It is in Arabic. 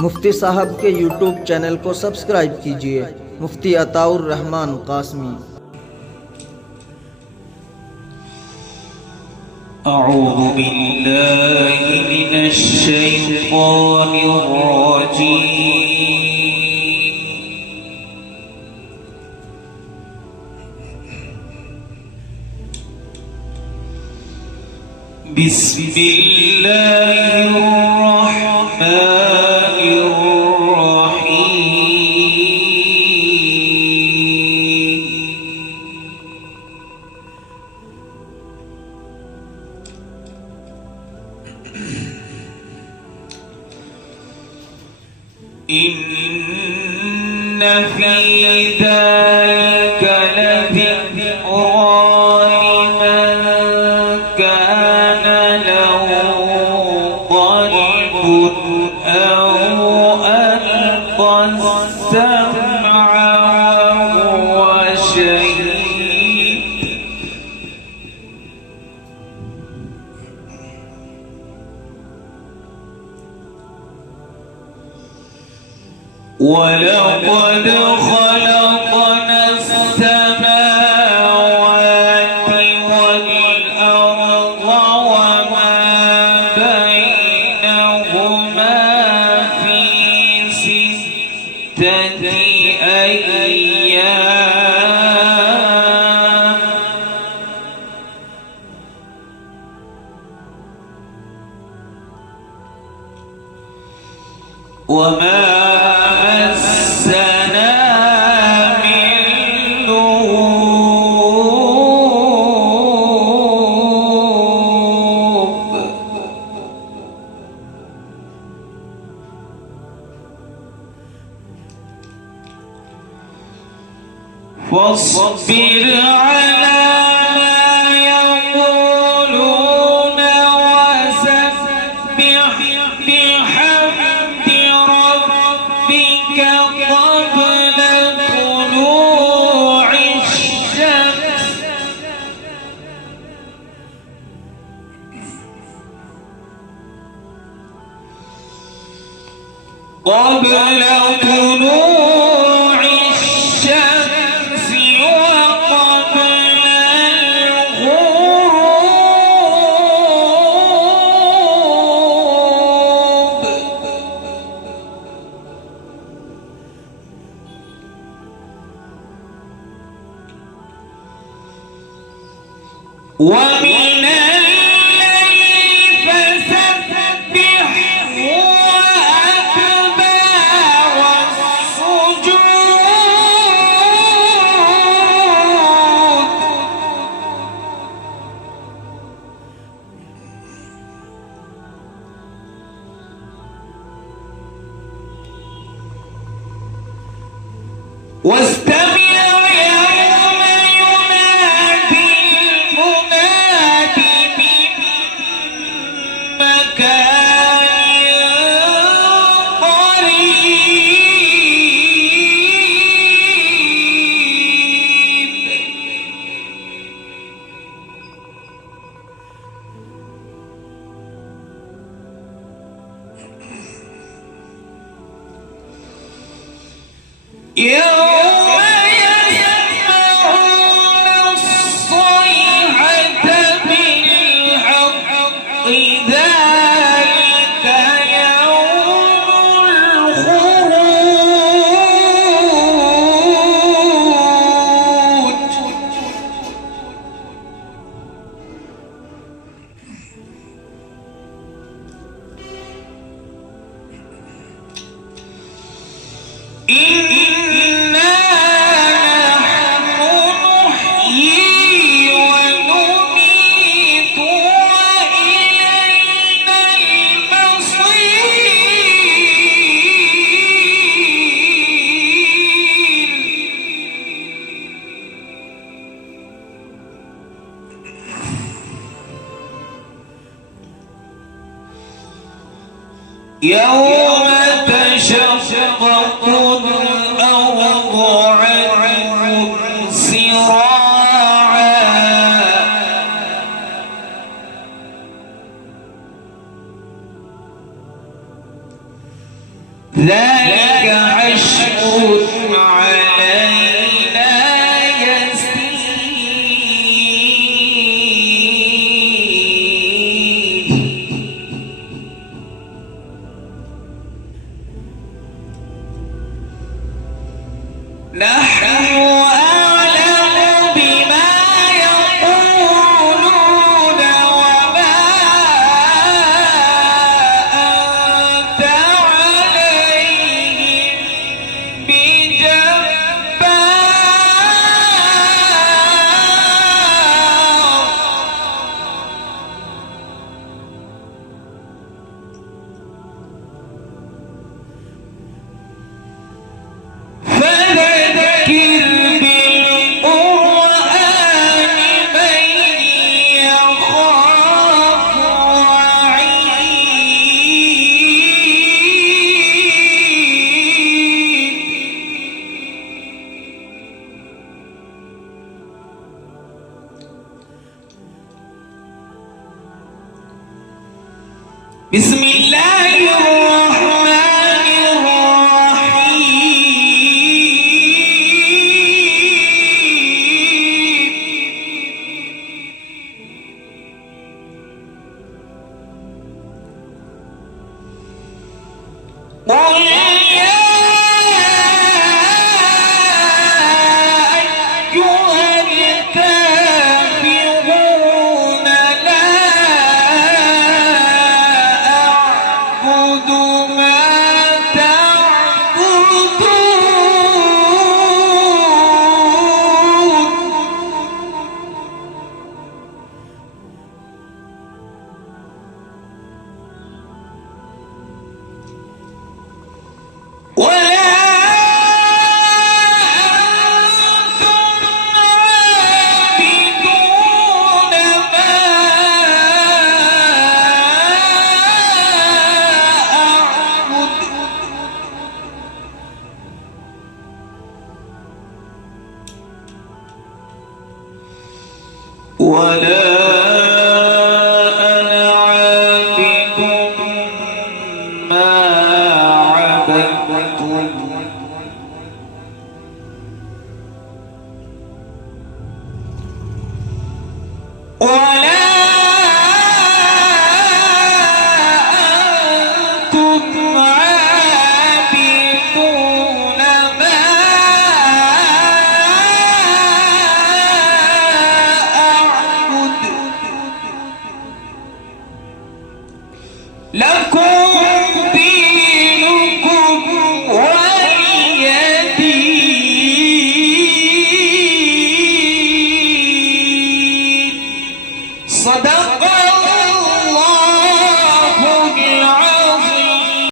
मुफ्ती साहब के YouTube channel को सब्सक्राइब कीजिए। मुफ्ती अताउर रहमान कासमी। अऊज़ु बिल्लाहि मिनश शैतानिर रजीम। बिस्मिल्लाहिर रहमानिर रहीम। إن في ذلك لذكرى لمن كان له قلب أو ألقى السمع وهو شهيد. ولقد خلقنا السماوات والأرض وما بينهما في 6 أيام وما مسنا من لغوب. فاصبر على ما يقولون وسبح بحمد ربك قبل طلوع الشمس وقبل ومن الليل فسبحه وأدبار السجود. واستمع يوم ينادي المنادي من مكان قريب. يوم يسمعون الصيحة بالحق ذلك يوم الخروج. إنا نحن نحيي ونميت وإلينا المصير. يوم تشقق الأرض عنهم سراعا ذلك عشر علينا يسير نحن